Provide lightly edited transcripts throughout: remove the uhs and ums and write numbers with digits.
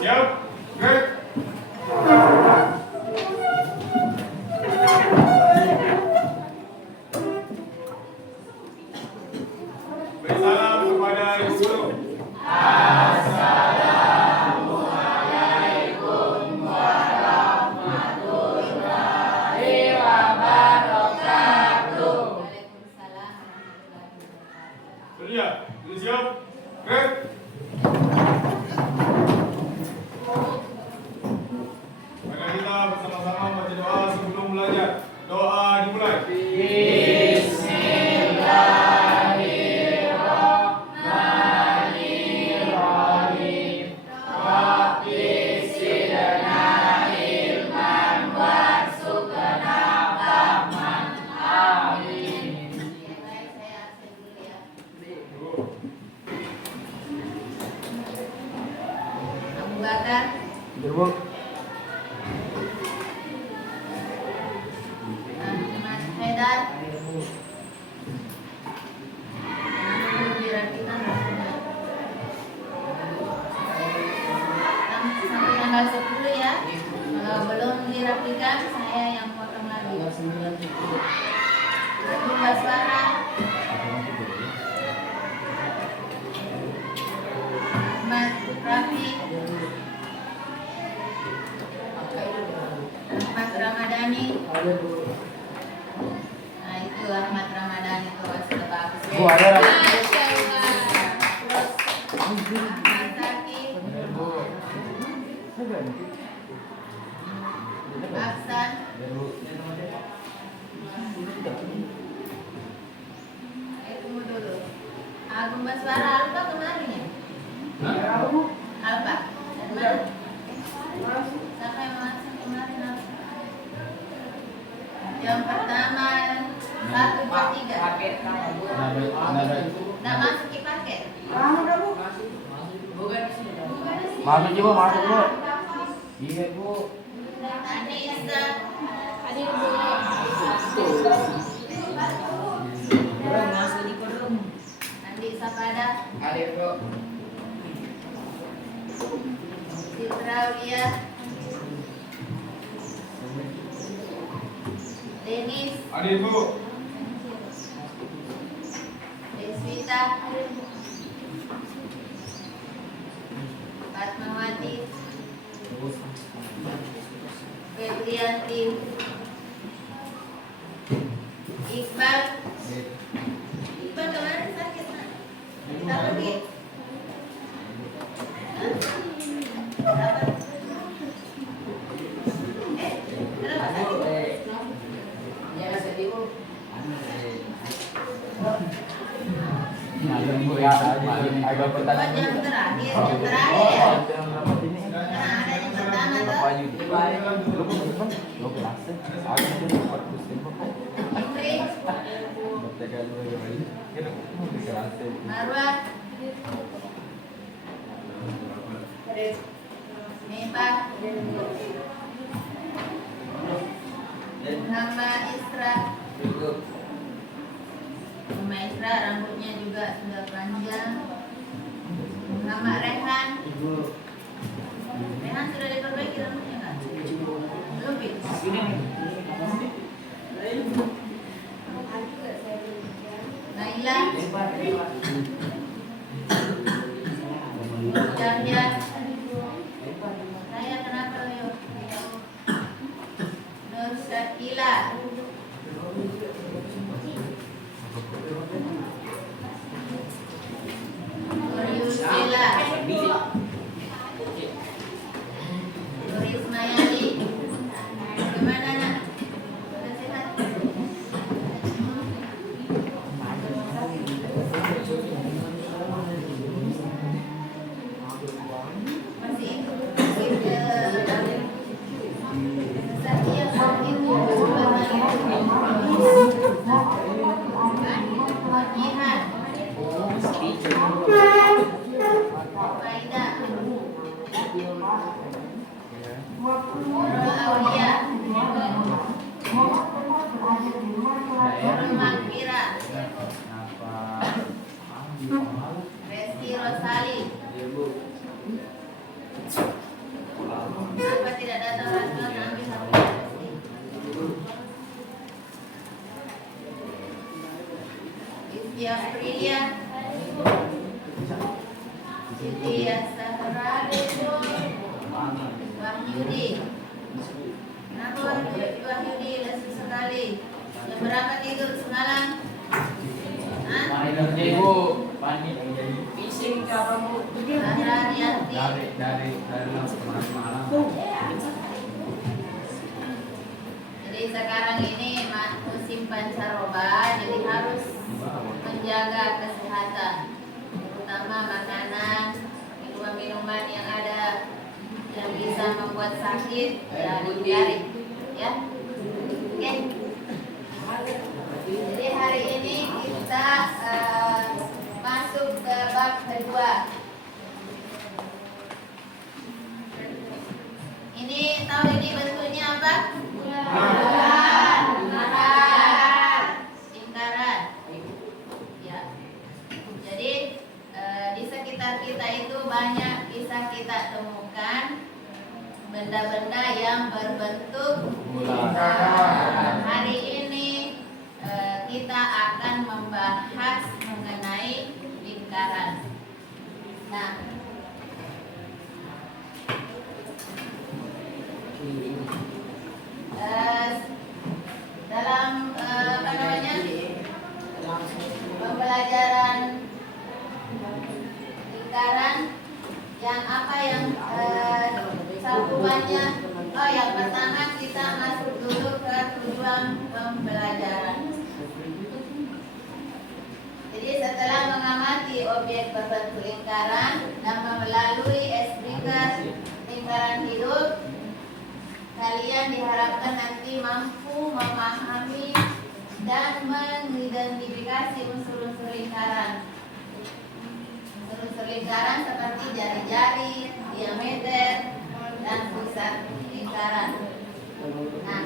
Siap? Gerak. Beri salam kepada Ibu Guru. Sudah, siap? Gerak. Mari kita bersama-sama baca doa sebelum belajar. Doa dimulai. Bakar. Ibu. Mas Haidar. Belum dirapikan sampai tanggal 10 ya. Kalau belum dirapikan saya yang potong lagi. Lagu Baswara. Ahmad Rafi. Ahmad Ramadhani. Nah itu Ahmad Ramadhani itu sudah bagus ya. Bu, ada. Masya Allah. Terus Ahmad Zaki. Aksan. Tunggu dulu. Agung Baswara Alfa kemarin ya? Alfa. Dan mana? Siapa yang masuk kemarin Alfa? Yang pertama 1, 2, 3. Nggak masuk di paket. Masuk Ibu, masuk Bu. Iya Bu. Anissa. Hadir Bu. Andi Sapada. Hadir Bu. Citra. Denis. Hadir Bu. Deswita. Fatmawati. Febrianti. Iqbal. Iqbal kemarin sakit nak? Kita pergi. Kenapa? Kenapa sakit? Ya sedih Bu. Malam Bu ya. Ada Oh, pertanyaan. jam terakhir ya. Jam berapa ini? Karena ada yang pertama tuh. Marwah. Mita. Nama Isra. Nama Isra rambutnya juga sudah panjang. Nama Rehan. Rehan sudah diperbaiki rambutnya kan? Belum Pi? Naila. Cahya. Saya kenapa yuk? Nur Syakila. Nur Yusila. Nur Ismayali. Gimana nak? Sudah sehat? Masih Satya sakit Jihan. Faida. Nurul Aulia. Nurul Makfira. Resti Rosali. Siti Aprilia, Siti Asahara, Wahyudi. Kenapa Wahyudi lesu sekali? Jam berapa tidur semalam? Hah? Mari ibu, panik. Bising ka ba mo? Sarah Rianti. Dari malam. Jadi sekarang ini musim pancaroba, jadi harus menjaga kesehatan, terutama makanan, minuman-minuman yang ada yang bisa membuat sakit ya dihindari, ya. Oke. Jadi hari ini kita masuk ke bab kedua. Ini tahu ini bentuknya apa? Lingkaran. Ya. Jadi di sekitar kita itu banyak bisa kita temukan benda-benda yang berbentuk lingkaran. Hari ini kita akan membahas mengenai lingkaran. Nah, dalam apa namanya pembelajaran lingkaran yang apa yang sambungannya, yang pertama kita masuk dulu ke tujuan pembelajaran. Jadi setelah mengamati objek berbentuk lingkaran dan melalui eksplikat lingkaran hidup, kalian diharapkan nanti mampu memahami dan mengidentifikasi unsur-unsur lingkaran. Unsur-unsur lingkaran seperti jari-jari, diameter, dan pusat lingkaran. Nah,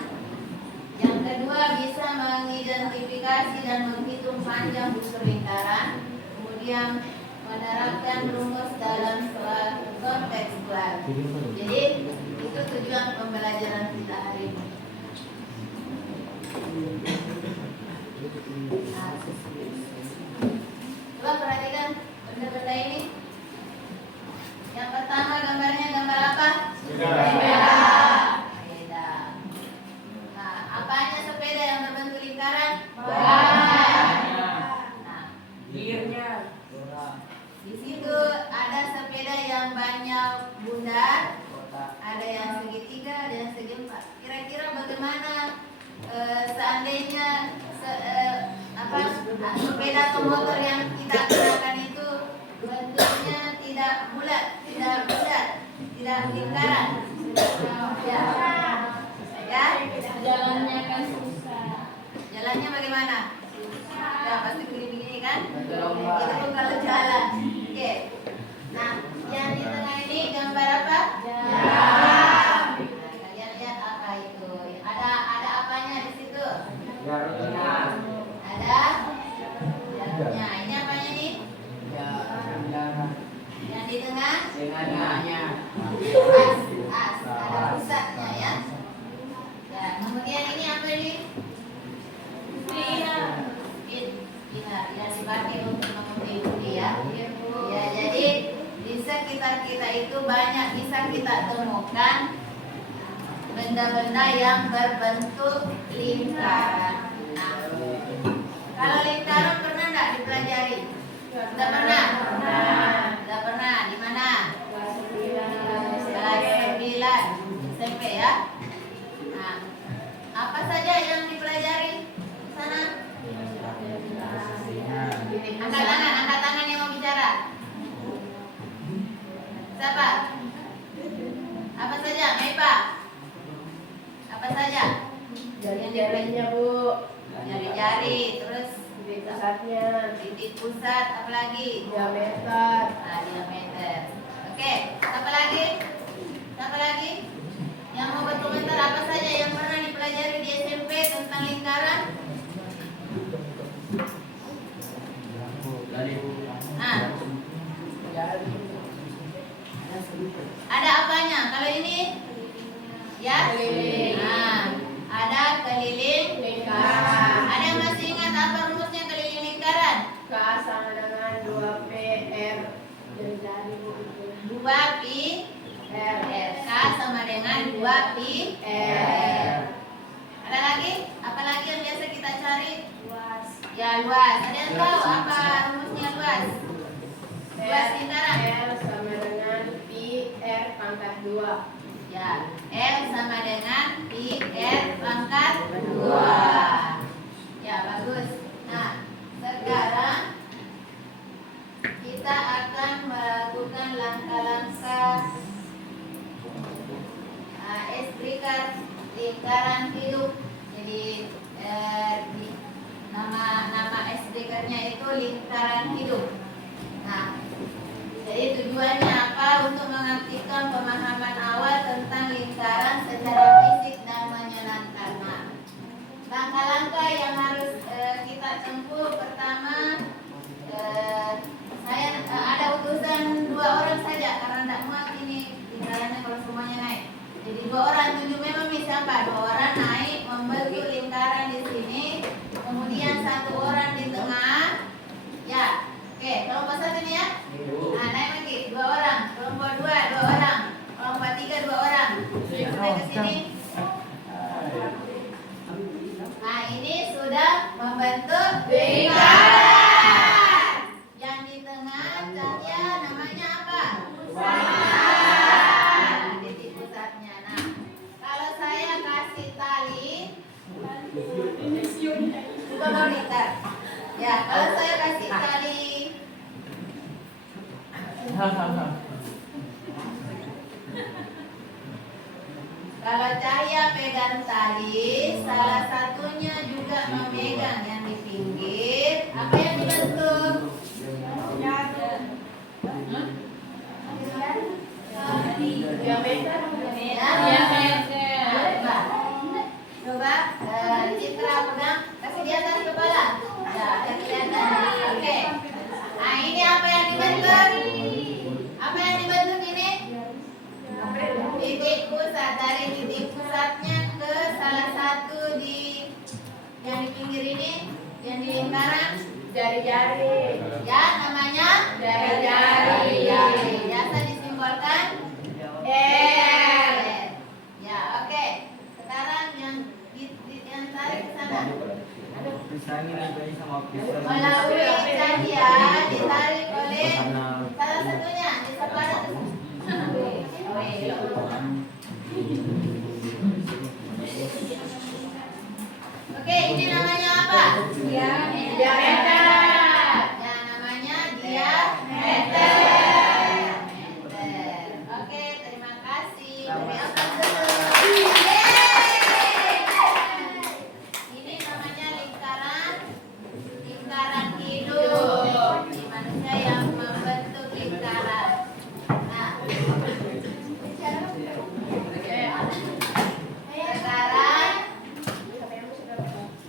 yang kedua bisa mengidentifikasi dan menghitung panjang unsur lingkaran, kemudian menerapkan rumus dalam soal kontekstual. Jadi itu tujuan pembelajaran kita hari ini. Nah, coba perhatikan benda-benda ini. Yang pertama gambarnya gambar apa? Sepeda. Nah, apanya sepeda yang berbentuk lingkaran? Nah, di situ ada sepeda yang banyak bundar, ada yang segitiga, ada yang segi empat. Kira-kira bagaimana seandainya sepeda atau motor yang kita gunakan itu bentuknya tidak bulat, tidak bulat, tidak lingkaran? Ya, jalannya kan susah. Jalannya bagaimana? Ya, pasti begini-begini kan? Itu kalau jalan. Oke. Nah, yang di tengah ini gambar apa? Jam. Kalian lihat apa itu? Ada apanya di situ? Ada jarumnya. Ini apanya nih? Yang di tengah? As. Ada pusatnya ya. Ya, kemudian ini apa ini? Spinner. Ya, dipakai untuk mengundi-undi ya. Ya, jadi di sekitar kita itu banyak bisa kita temukan benda-benda yang berbentuk lingkaran. Nah, kalau lingkaran pernah nggak dipelajari? Sudah pernah? Sudah pernah. Di mana? Kelas 9 SMP ya. Nah, apa saja yang dipelajari di sana? Angkat tangan yang mau bicara. Siapa? Apa saja? Mepa? Apa saja? Jari-jarinya, Bu. Jari-jari, terus titik pusat, apa lagi? Diameter. Nah, diameter. Oke, apa lagi? Apa lagi? Yang mau berkomentar apa saja yang pernah dipelajari di SMP tentang lingkaran? Nah, ada apanya? Kalau ini ya, nah, ada keliling lingkaran. Ada yang masih ingat apa rumusnya keliling lingkaran? 2 pi r. K sama dengan 2 pi r. Ada lagi? Apa lagi yang biasa kita cari? Luas. Ya, luas. Ada yang tahu apa rumusnya luas? Luas lingkaran. R sama dengan pi r pangkat 2. Ya, R sama dengan pi r pangkat 2. Ya, bagus. Nah, sekarang kita akan melakukan langkah-langkah lingkaran hidup. Jadi nama SDK-nya itu lingkaran hidup. Nah, jadi tujuannya apa? Untuk mengaktifkan pemahaman awal tentang lingkaran secara fisik dan menyenangkan. Nah, langkah-langkah yang harus kita tempuh. Pertama, saya ada utusan 2 orang saja karena tidak muat ini lingkarannya kalau semuanya naik. Jadi 2 orang, 7 memang siapa? 2 orang naik membentuk lingkaran di sini, kemudian 1 orang di tengah. Ya, oke, kelompok 1 ini ya. Nah, naik lagi 2 orang, kelompok 2 2 orang, kelompok 3 2 orang. Sampai ke sini. Nah, ini sudah membentuk lingkaran. Yang di tengah cahaya namanya apa? Pusat. Titik pusatnya. Nah, kalau saya kasih tali, coba mau lihat. Ya, kalau saya kasih tali, kalau cahaya pegang tali, salah satunya juga memegang yang di pinggir. Apa yang dibentuk? Diameter. Coba Citra pegang, kasih di atas kepala. Ya, kelihatan. Oke. Nah, ini apa yang dibentuk? Apa yang dibentuk ini? Titik pusat. Dari titik pusatnya ke salah satu di yang di pinggir ini, yang di lingkaran, Jari-jari. ya namanya Jari-jari. biasa disimbolkan R. ya. Oke, sekarang yang tarik ke sana melalui cahaya ditarik oleh salah satunya di sepadan. Oke, ini namanya apa? Diameter. Ya, namanya diameter. Oke, terima kasih. Beri applause dulu. Yeay. Ini namanya lingkaran hidup. Di manusia yang membentuk lingkaran. Nah, sekarang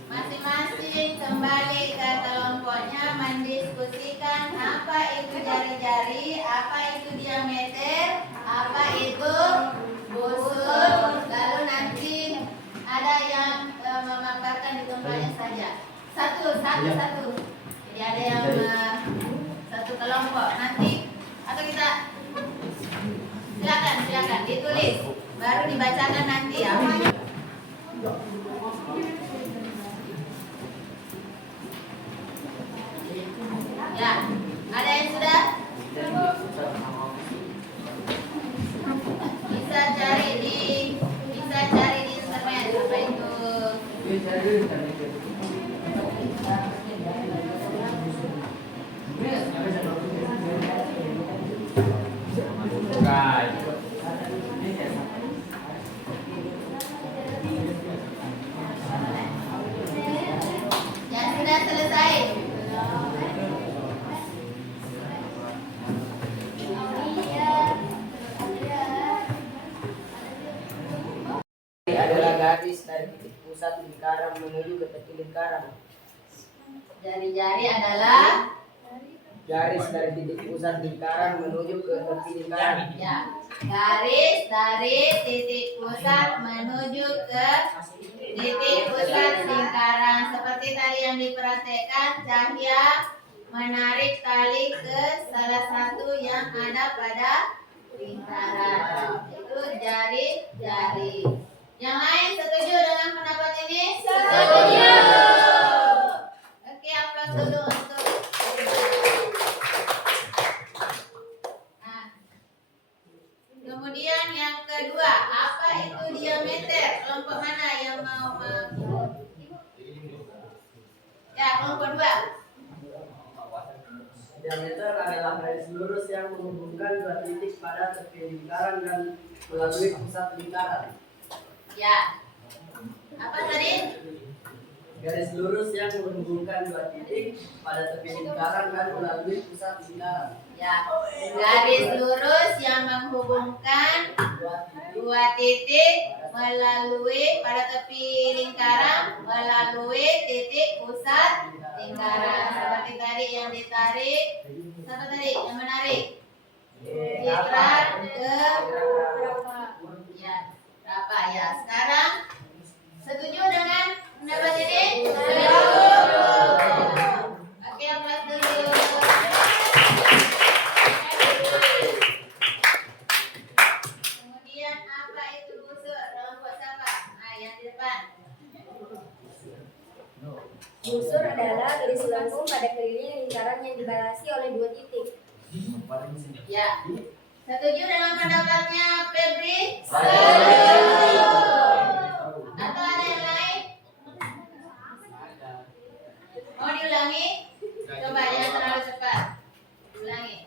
masing-masing kembali ke kelompoknya mendiskusikan apa itu jari-jari, apa itu diameter, apa itu busur. Lalu nanti ada yang memaparkan di tempatnya saja. Satu. Jadi ada yang satu kelompok nanti, atau kita silakan ditulis, baru dibacakan nanti ya. Ya, ada yang sudah? Bisa cari di internet apa itu. Yang sudah selesai. Adalah garis dari titik pusat lingkaran menuju ke tepi lingkaran. Jari-jari adalah Garis dari titik pusat lingkaran menuju ke tepi lingkaran. ya, garis dari titik pusat menuju ke titik pusat lingkaran. Seperti tadi yang diperhatikan, cahaya menarik tali ke salah satu yang ada pada lingkaran. Itu jari. Yang lain setuju dengan pendapat ini? Setuju. Oke, aplaus dulu untuk. Nah, kemudian yang kedua, apa itu diameter? Kelompok mana yang mau? Ya, kelompok 2. Diameter adalah garis lurus yang menghubungkan dua titik pada tepi lingkaran dan melalui pusat lingkaran. Ya. Apa tadi? Garis lurus yang menghubungkan dua titik pada tepi lingkaran dan melalui pusat lingkaran. Ya. Garis lurus yang menghubungkan dua titik melalui pada tepi lingkaran melalui titik pusat lingkaran. Seperti tadi yang ditarik. Siapa tadi yang menarik? Citra ke ya. Berapa ya? Sekarang setuju dengan pendapat ini? Setuju. Oke, aplaus dulu. Kemudian apa itu busur? Kelompok siapa? Nah, yang di depan. Busur adalah garis lengkung pada keliling lingkaran yang dibatasi oleh dua titik. Ya. Setuju dengan pendapatnya Febri? Setuju. Atau ada yang lain? Mau diulangi? Coba jangan terlalu cepat. Ulangi.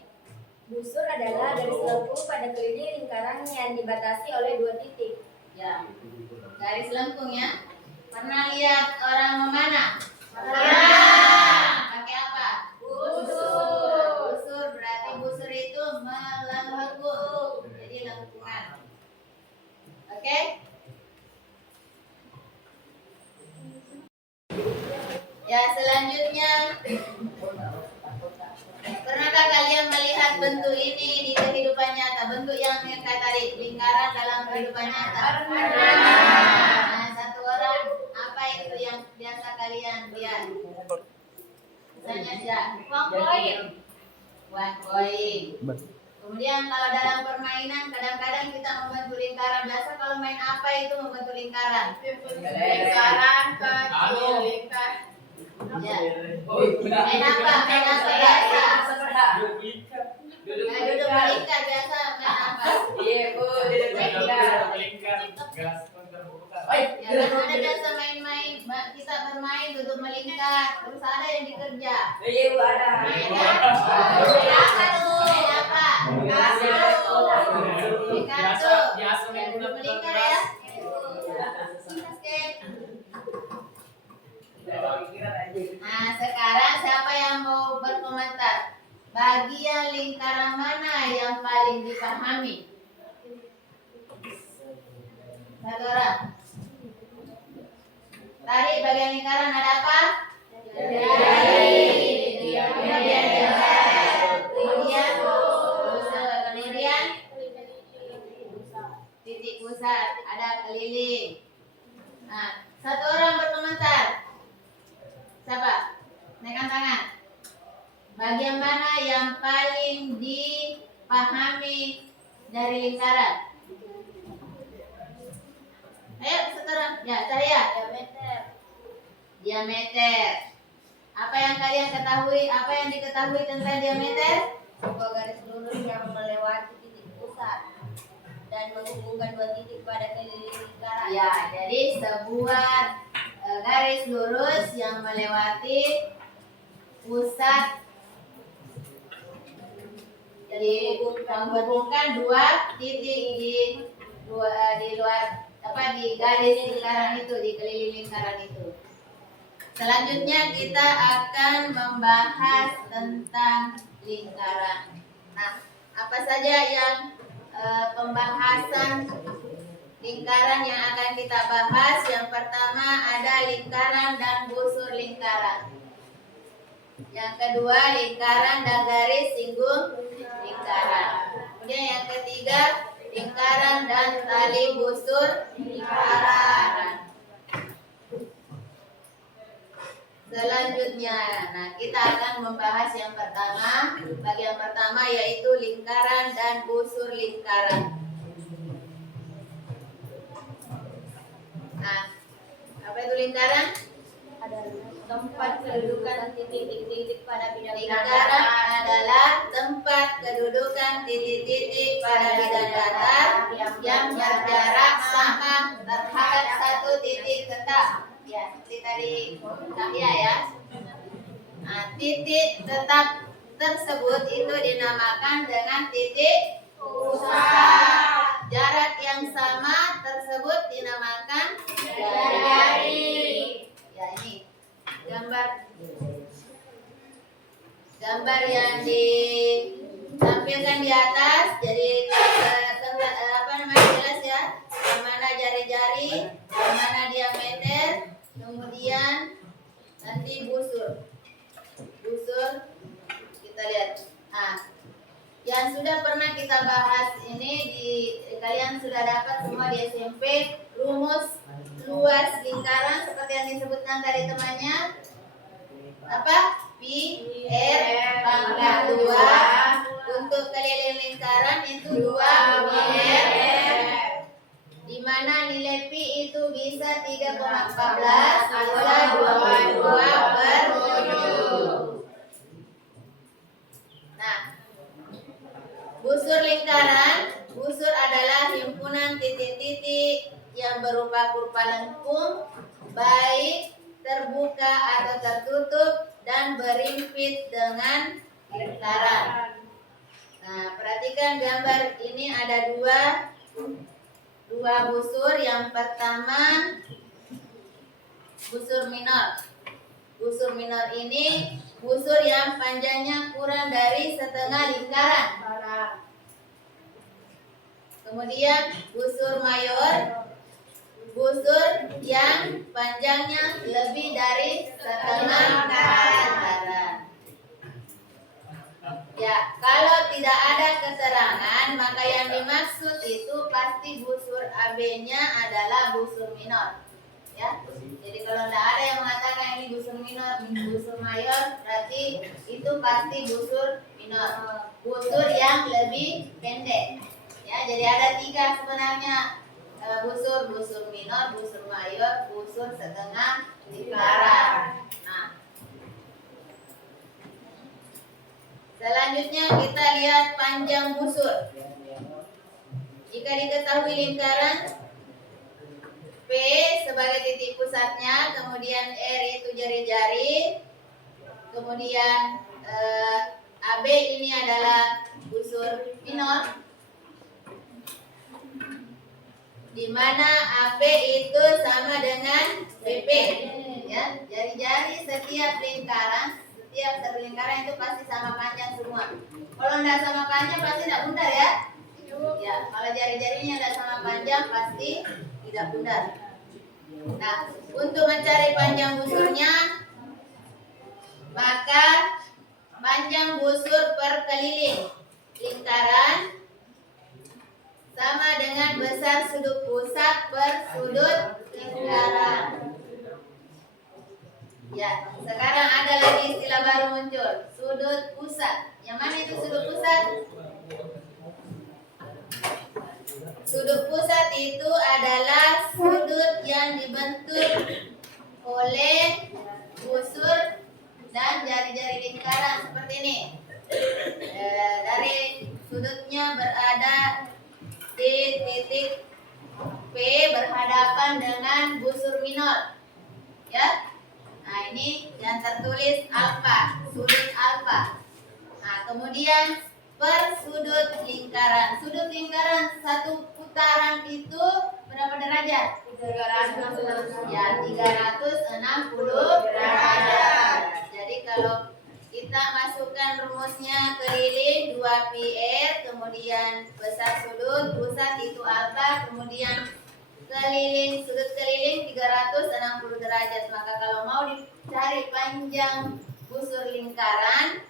Busur adalah garis lengkung pada keliling lingkaran yang dibatasi oleh dua titik. Ya. Garis lengkung ya. Pernah lihat orang memanah? Pakai apa? Busur berarti busur itu melengkung. Jadi lengkungan. Oke? Ya, selanjutnya pernahkah kalian melihat bentuk ini di kehidupan nyata? Bentuk yang tadi lingkaran dalam kehidupan nyata. Nah, satu orang apa itu yang biasa kalian lihat? Misalnya saja one point. Kemudian kalau dalam permainan kadang-kadang kita membentuk lingkaran. Biasa kalau main apa itu membentuk lingkaran? Lingkaran kecil, lingkaran. Ya. Main apa? Main apa biasa? Duduk melingkar biasa main apa? Ya, kan ada biasa main-main. Kita bermain duduk melingkar. Terus ada yang dikerja. Main apa tuh? Main apa? Kartu. Duduk melingkar ya. Oke. Nah, sekarang siapa yang mau berkomentar? Bagian lingkaran mana yang paling dipahami? Satu orang. Tadi bagian lingkaran ada apa? Kemudian titik pusat, ada keliling. Nah, satu orang berkomentar. Siapa? Naikkan tangan. Bagian mana yang paling dipahami dari lingkaran? Ayo, sekarang. Ya, cari ya. Diameter. Apa yang kalian ketahui? Apa yang diketahui tentang diameter? Sebuah garis lurus yang melewati titik pusat dan menghubungkan dua titik pada keliling lingkaran. Ya, jadi sebuah garis lurus yang melewati pusat. Jadi menghubungkan dua titik di luar di garis lingkaran itu, di keliling lingkaran itu. Selanjutnya kita akan membahas tentang lingkaran. Nah, apa saja yang pembahasan lingkaran yang akan kita bahas? Yang pertama ada lingkaran dan busur lingkaran. Yang kedua lingkaran dan garis singgung lingkaran. Kemudian yang ketiga lingkaran dan tali busur lingkaran. Selanjutnya, nah kita akan membahas yang pertama. Bagian pertama yaitu lingkaran dan busur lingkaran. Nah, apa itu lingkaran? Tempat kedudukan titik-titik pada bidang Lingkaran adalah tempat kedudukan titik-titik pada bidang datar yang berjarak sama terhadap satu titik tetap. Ya, seperti tadi Cahya ya. Nah, titik tetap tersebut itu dinamakan dengan titik pusat. Jarak yang sama tersebut dinamakan jari. Ya, ini gambar yang ditampilkan di atas. Jadi apa namanya jelas ya. Yang mana jari-jari, yang mana diameter, kemudian nanti busur kita lihat. Nah, yang sudah pernah kita bahas ini kalian sudah dapat semua di SMP rumus luas lingkaran seperti yang disebutkan tadi temannya apa? Pi R pangkat 2 untuk keliling lingkaran itu 2 pi R, di mana nilai pi itu bisa 3,14 adalah 22/7. Nah, busur lingkaran, busur adalah himpunan titik-titik yang berupa kurva lengkung, baik terbuka atau tertutup dan berimpit dengan lingkaran. Nah, perhatikan gambar ini ada dua busur. Yang pertama busur minor. Busur minor ini busur yang panjangnya kurang dari setengah lingkaran. Kemudian busur mayor, busur yang panjangnya lebih dari setengah lingkaran. Ya, kalau tidak ada keterangan, maka yang dimaksud itu pasti busur AB-nya adalah busur minor. Ya, jadi kalau tidak ada yang mengatakan ini busur minor, ini busur mayor, berarti itu pasti busur minor. Busur yang lebih pendek. Ya, jadi ada 3 sebenarnya. Busur minor, busur mayor, busur setengah lingkaran. Nah, selanjutnya kita lihat panjang busur. Jika diketahui lingkaran, P sebagai titik pusatnya, kemudian R itu jari-jari, kemudian AB ini adalah busur minor, di mana AP itu sama dengan BP. Ya, jari-jari setiap lingkaran, setiap satu lingkaran itu pasti sama panjang semua. Kalau tidak sama panjang pasti tidak bundar ya. Ya, kalau jari-jarinya tidak sama panjang pasti tidak bundar. Nah, untuk mencari panjang busurnya, maka panjang busur per keliling lingkaran sama dengan besar sudut pusat per sudut lingkaran. Ya, sekarang ada lagi istilah baru muncul, sudut pusat. Yang mana itu sudut pusat? Sudut pusat itu adalah sudut yang dibentuk oleh busur dan jari-jari lingkaran seperti ini. Dari sudutnya berada di titik P berhadapan dengan busur minor. Ya. Nah, ini yang tertulis alfa, sudut alfa. Nah, kemudian per sudut lingkaran. Sudut lingkaran satu putaran itu berapa derajat? 300. Ya, 360 derajat. Jadi kalau kita masukkan rumusnya keliling 2 pi R, kemudian besar sudut pusat itu alfa, kemudian keliling sudut keliling 360 derajat. Maka kalau mau dicari panjang busur lingkaran,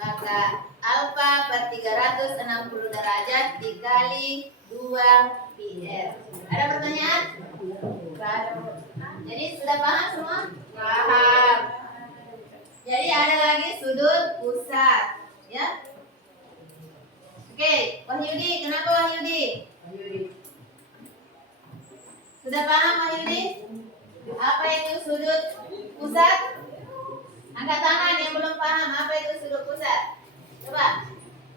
maka alfa per 360 derajat dikali 2 pi R. Ada pertanyaan? Jadi sudah paham semua? Paham. Jadi ada lagi sudut pusat, ya. Oke, Wahyudi, kenapa Wahyudi? Sudah paham Wahyudi? Apa itu sudut pusat? Angkat tangan yang belum paham apa itu sudut pusat. Coba,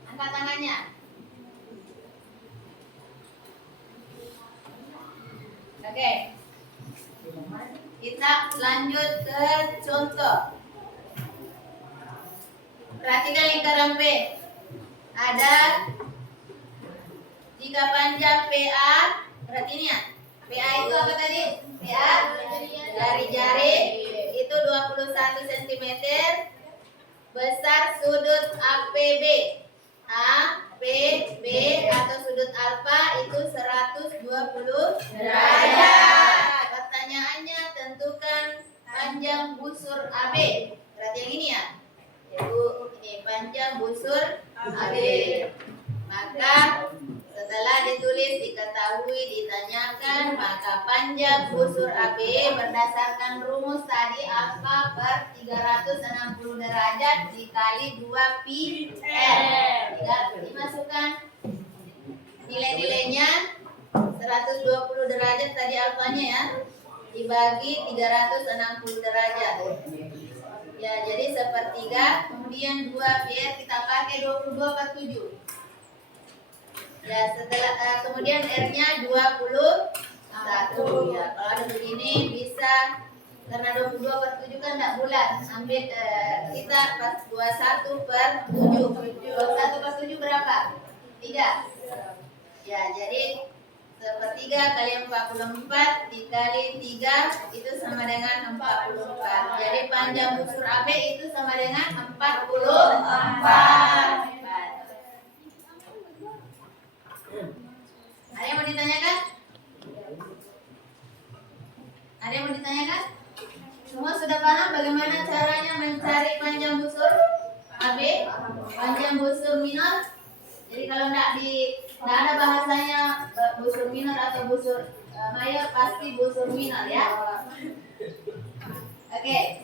angkat tangannya. Oke. Kita lanjut ke contoh. Perhatikan lingkaran P. Ada jika panjang PA, berarti ini ya. PA itu apa tadi? PA jari-jari itu 21 cm. Besar sudut APB. APB atau sudut alfa itu 120 derajat. Pertanyaannya tentukan panjang busur AB. Berarti yang ini ya. Ini panjang busur AB. Maka setelah ditulis, diketahui, ditanyakan, maka panjang busur AB berdasarkan rumus tadi alfa per 360 derajat dikali 2 pi r. Dimasukkan nilai-nilainya 120 derajat tadi alfanya ya, dibagi 360 derajat. Ya, jadi sepertiga, kemudian 2 biar kita pakai 22 per 7. Ya, setelah kemudian R-nya 21. Ya, kalau ada begini bisa, karena 22 per 7 kan tidak bulat. Ambil kita pas 21 per 7. 21 per 7 berapa? 3. Ya, jadi sepertiga kali 44 dikali 3 itu sama dengan 44. Jadi panjang busur AB itu sama dengan 44. Ada yang mau ditanyakan? Ada yang mau ditanyakan? Semua sudah paham bagaimana caranya mencari panjang busur AB, panjang busur minor? Jadi kalau tidak ada bahasanya busur minor atau busur mayor, pasti busur minor ya. Oke.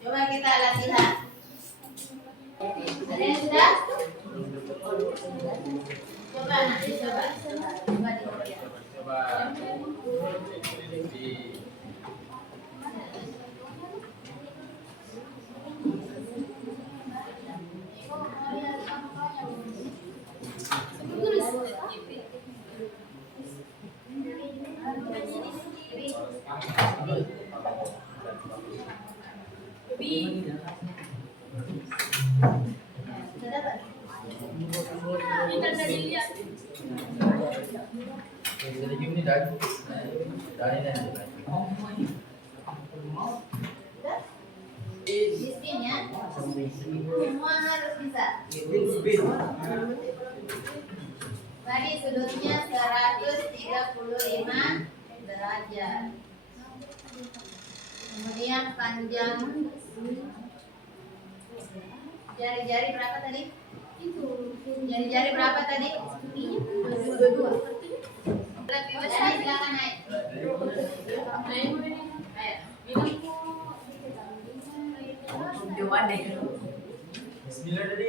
Coba kita latihan. Ada yang sudah? Coba nanti coba dilihat. Bisnya semua harus bisa. Tadi sudutnya 135 derajat. Kemudian panjang jari-jari berapa tadi? Jari-jari berapa tadi? 22. Lebih besar silakan naik. Bismillah tadi.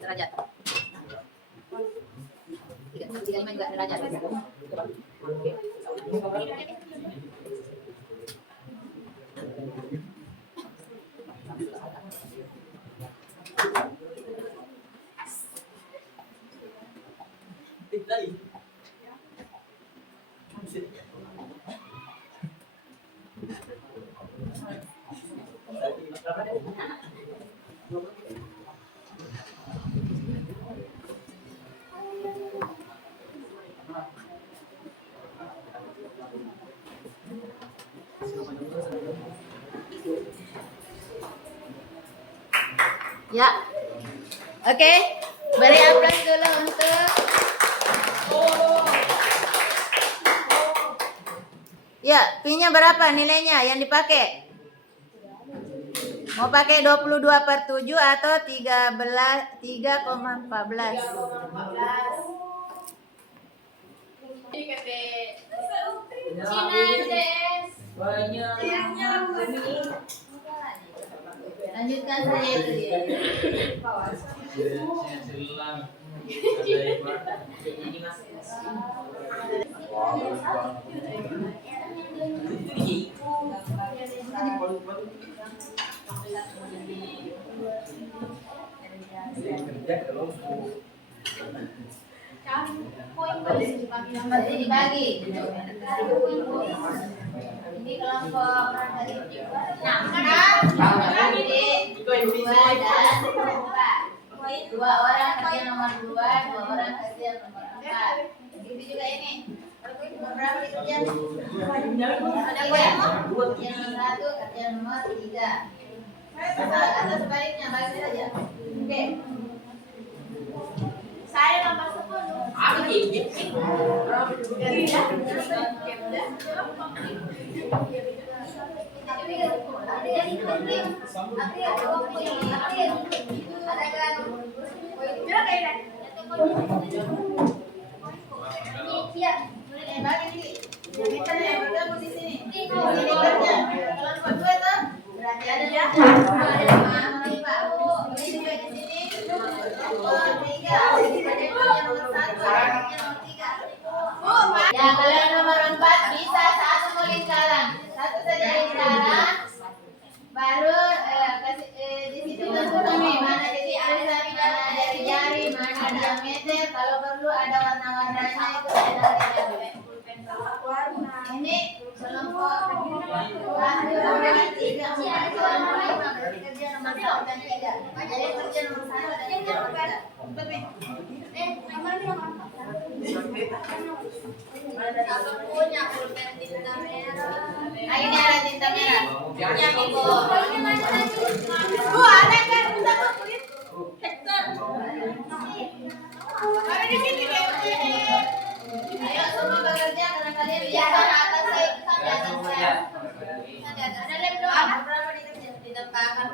Derajat. 35 juga derajat. Ya. Oke. Beri aplaus dulu untuk Ya, P-nya berapa nilainya yang dipakai? Mau pakai 22/7 atau 3,14? Lanjutkan saja itu dia. Nanti dibagi. Ini kelompok orang dari dua dan empat. Dua orang kerja nomor 2, 2 orang kerja nomor 4. Begitu juga ini. Nomor berapa dikerja? Ada gue yang mau? Kerja nomor 1, kerja nomor 3. Atau sebaliknya, bagi saja. Oke. Saya nomor 10. Aku gigit sih. Ya, kalian nomor 4 bisa satu kulit sekarang. Satu saja lingkaran. Baru di situ tentukan nih mana titik tulisan, mana jari-jari, mana diameter. Kalau perlu ada warna-warnanya itu ada. Ini kelompok Wahyu nomor 3, 4, 5 berarti kerja nomor 1 dan 3. Jadi kerja nomor 1 dan kerja nomor 3. Aku punya pulpen tinta merah. Nah, ini ada tinta merah. Punya Kiko. Ada kan tinta kulit. Hector. Ada di sini deh. Ayo semua bekerja karena kalian bisa akan saya ke sana akan saya. Ada lem doang. Berapa dikerja? Ditambahkan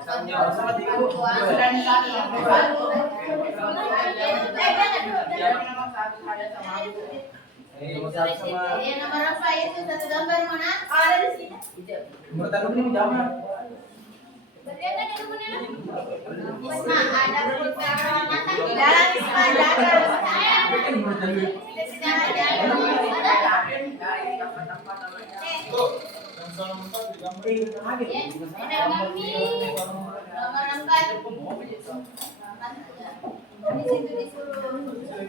yang nomor apa itu satu gambar mana? Ada di sini. Nomor tadi ini jawab. Isma ada pulpen dan Isma ada. Nomor 4. Di situ disuruh tentukan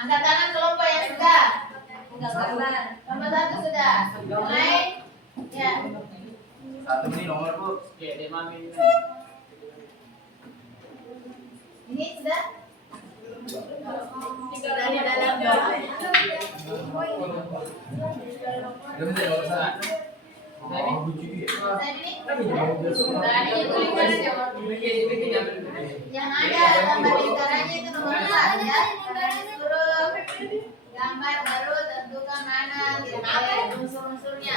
angkat tangan kelompok yang sudah. Nomor 1 sudah. Mulai. Ya. Satu ini nomor Bu. Ini sudah. Sudah di dalam yang ada gambar lingkarannya itu nomor 4 ya. Suruh gambar baru tentukan mana unsur-unsurnya.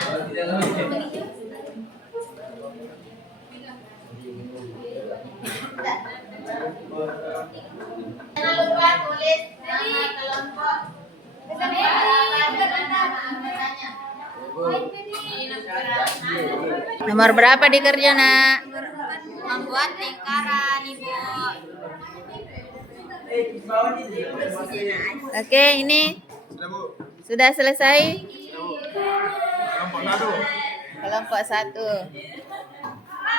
Jangan lupa tulis nama kelompok anggotanya. Nomor berapa dikerja, Nak? Membuat lingkaran, Ibu. Oke, ini sudah selesai. Kelompok 1.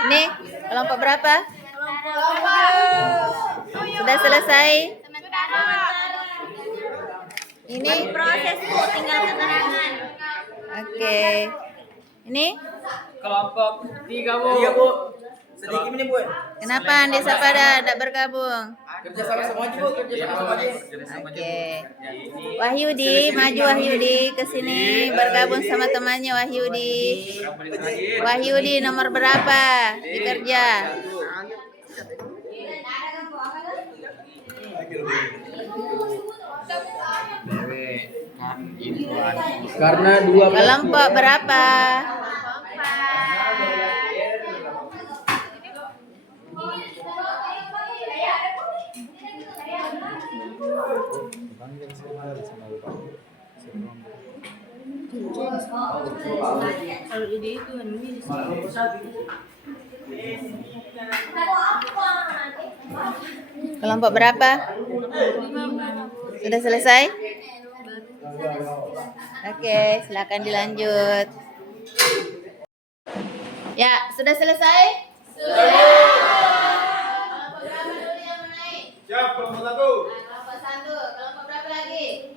Ini kelompok berapa? Sudah selesai. Ini Proses, Bu, tinggal keterangan. oke. Ini Kelompok 3 Bu. Iya Bu. Sedikit ini Bu. kenapa Andi Sapada tidak bergabung? Kerja sama semua aja Bu. Kerja sama aja. Oke. Wahyudi, maju Wahyudi ke sini bergabung sama temannya Wahyudi. Wahyudi nomor berapa dikerja? Karena dua Kelompok berapa? Kalau ide itu kelompok berapa? Sudah selesai? Oke, silakan dilanjut. Ya, sudah selesai? Sudah. Kelompok berapa dulu yang mulai? Siap, kelompok 1. Kelompok 1. Kelompok berapa lagi?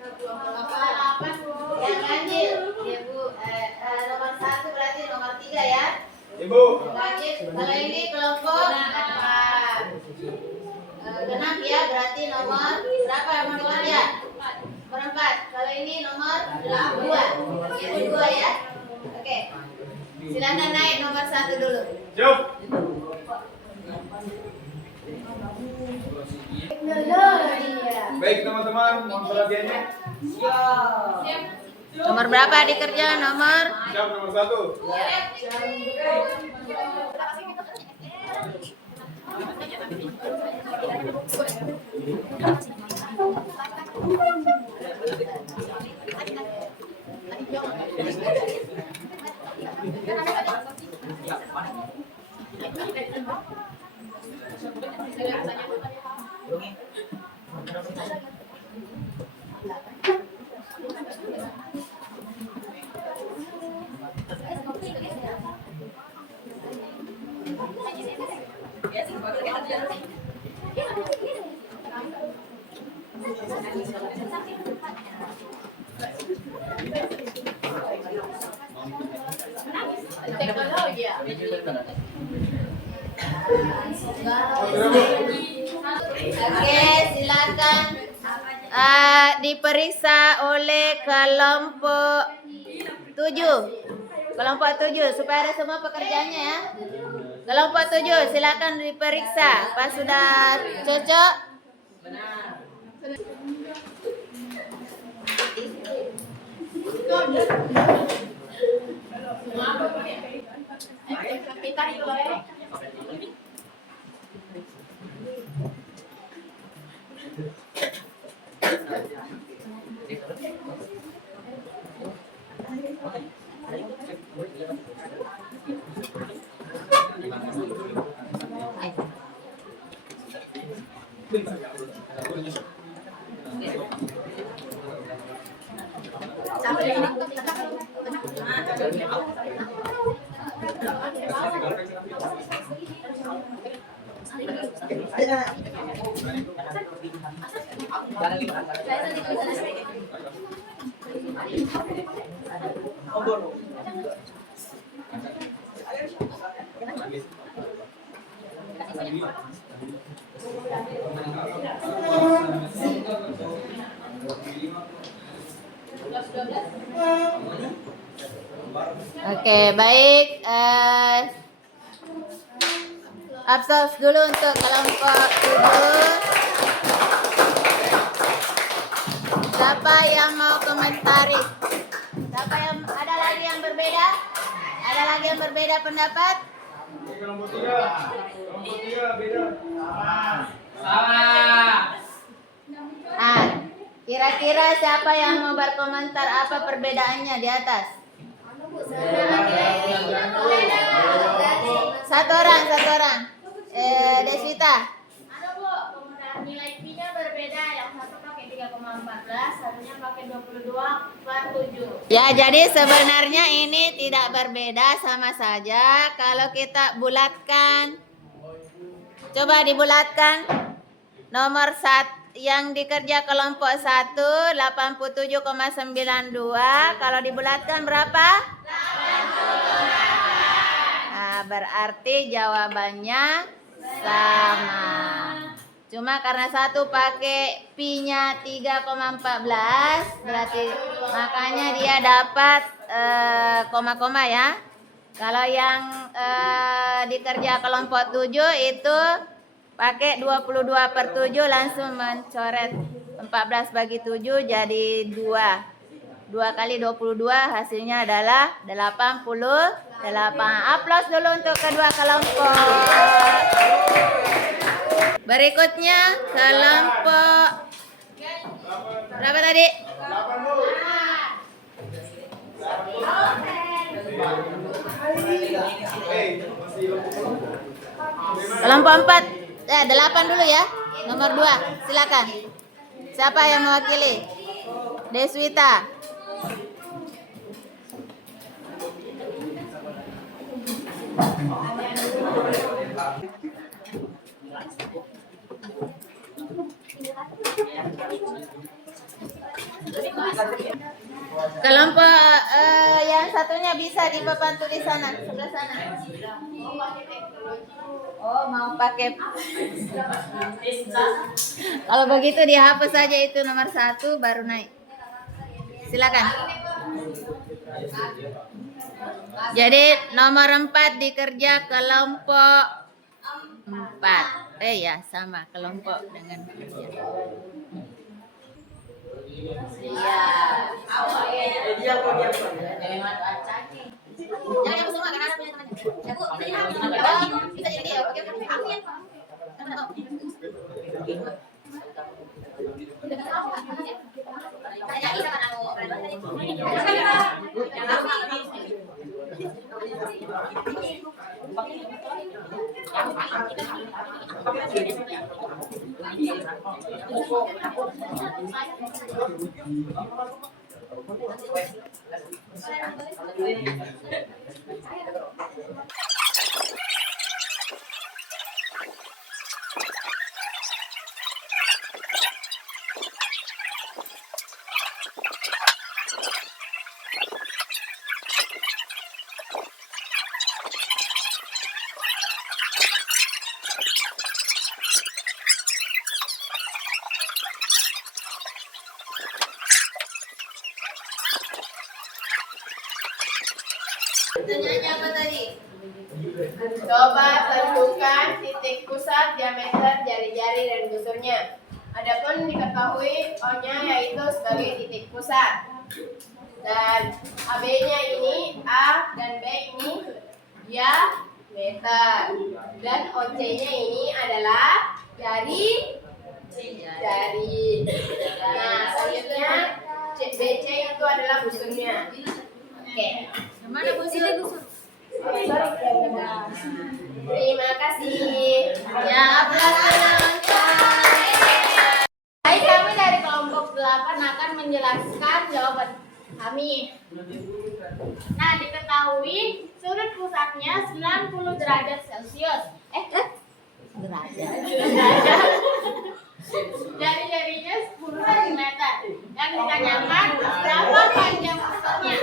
Kelompok 8. Yang ganjil. Ya, Bu. Nomor 1 berarti nomor 3 ya. Ibu. Ganjil. Kalau ini kelompok 4. Genap ya, berarti nomor berapa nomor ya? Nomor 4. Kalau ini nomor 2. Itu 2 ya. Oke. Silakan naik nomor 1 dulu. Siap. Baik teman-teman, mohon perhatiannya. Nomor berapa dikerja? Nomor Siap, nomor 1. Oke, silakan diperiksa oleh kelompok 7. Kelompok 7 supaya ada semua pekerjaannya ya. Kelompok 7 silakan diperiksa. Pas sudah cocok? Oke, baik. Absos dulu untuk kelompok 7. Siapa yang mau komentari? Siapa yang ada lagi yang berbeda? Ada lagi yang berbeda pendapat? Kelompok 3. Kelompok 3 beda. Kira-kira siapa yang mau berkomentar apa perbedaannya di atas? Satu orang. Deswita. Nilai P-nya berbeda, yang satu pakai 3,14, satunya pakai 22,47. Ya, jadi sebenarnya ini tidak berbeda, sama saja kalau kita bulatkan. Coba dibulatkan. Nomor 1 yang dikerja kelompok 1 87,92. Kalau dibulatkan berapa? 88. Nah, berarti jawabannya sama. Cuma karena satu pakai P-nya 3,14, berarti makanya dia dapat koma-koma ya. Kalau yang dikerja kelompok 7 itu Pakai 22/7 langsung mencoret 14 bagi 7 jadi 2. 2 kali 22 hasilnya adalah 88. Aplaus dulu untuk kedua kelompok. Berikutnya kelompok berapa tadi? Kelompok 4. 8 dulu ya. Nomor 2. Silakan. Siapa yang mewakili? Deswita. Kelompok yang satunya bisa dibantu di sana, sebelah sana. Oh, mau pakai. Kalau begitu dihapus saja itu nomor 1 baru naik. Silakan. Jadi nomor 4 dikerja kelompok 4. Ya sama kelompok dengan kerja. Iya. Jangan semua karena ada punya temannya. Ya Bu, kita jadi dia. Oke, aku yang Pertanyaannya apa tadi? Coba tentukan titik pusat, diameter jari-jari dan busurnya. Adapun diketahui O-nya yaitu sebagai titik pusat. Dan AB-nya ini A dan B ini diameter. Dan OC-nya ini adalah jari. Nah, selanjutnya BC itu adalah busurnya. Oke. Mana busur? Terima kasih. Ya, aplaus. Baik, kami dari kelompok 8 akan menjelaskan jawaban kami. Nah, diketahui sudut pusatnya 90 derajat Celcius. Derajat. Jari-jarinya 10 cm. Yang ditanyakan berapa panjang busurnya.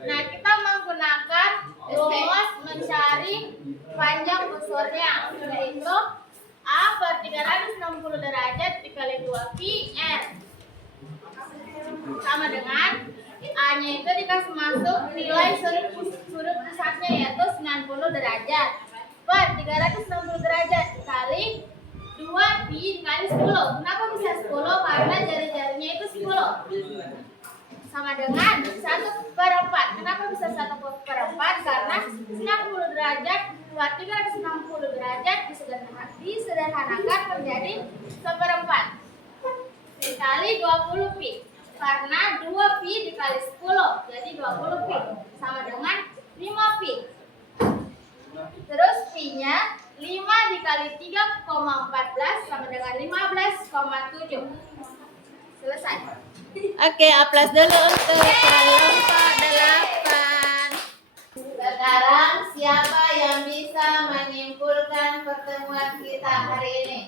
Nah, kita menggunakan rumus mencari panjang busurnya, yaitu A per 360 derajat dikali 2pi R sama dengan A-nya itu dikasih masuk nilai sudut pusatnya yaitu 90 derajat per 360 derajat dikali 2pi dikali 10. Kenapa bisa 10? Karena jari-jarinya itu 10. Sama dengan 1/4. Kenapa bisa 1/4? Karena 90 derajat buat 360 derajat disederhanakan menjadi 1/4 dikali 20pi. Karena 2pi dikali 10 jadi 20pi sama dengan 5pi. Terus pi-nya 5 dikali 3,14 sama dengan 15,7. Selesai. Oke, aplaus dulu untuk kelompok 8. Sekarang siapa yang bisa menyimpulkan pertemuan kita hari ini?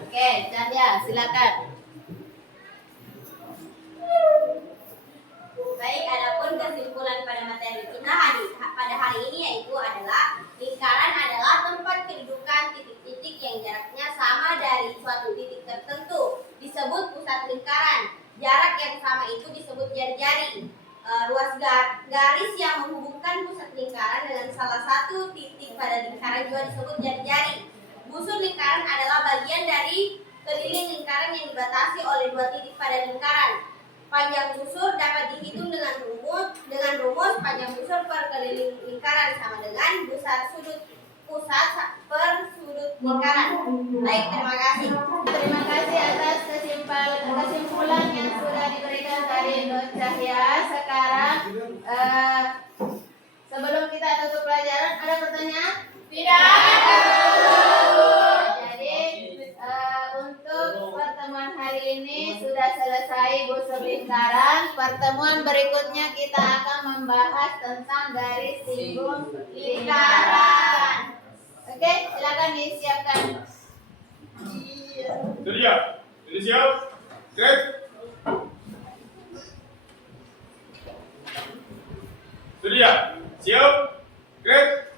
Oke, Chandra, silakan. Baik, adapun kesimpulan pada materi kita pada hari ini yaitu adalah lingkaran adalah tempat kedudukan titik-titik yang jaraknya sama dari suatu titik tertentu disebut pusat lingkaran. Jarak yang sama itu disebut jari-jari. garis yang menghubungkan pusat lingkaran dengan salah satu titik pada lingkaran juga disebut jari-jari. Busur lingkaran adalah bagian dari keliling lingkaran yang dibatasi oleh dua titik pada lingkaran. Panjang busur dapat dihitung dengan rumus panjang busur per keliling lingkaran sama dengan besar sudut pusat per sudut lingkaran. Baik, terima kasih. Terima kasih atas kesimpulan yang sudah diberikan dari Nur Cahya. Sekarang sebelum kita tutup pelajaran, ada pertanyaan? Tidak. Jadi untuk pertemuan hari ini sudah selesai busur lingkaran. Pertemuan berikutnya kita akan membahas tentang garis singgung lingkaran. Oke, silakan disiapkan. Sudah siap? Gerak. Sudah siap? Gerak.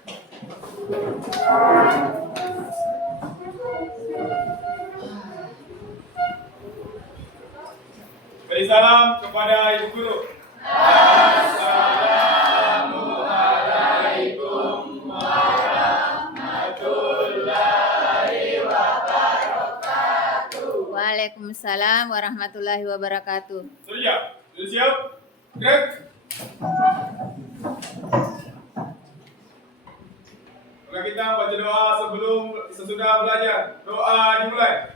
Beri salam kepada Ibu Guru. Assalamualaikum warahmatullahi wabarakatuh. Waalaikumsalam warahmatullahi wabarakatuh. Sudah siap? Gerak. Mari kita baca doa sesudah belajar. Doa dimulai.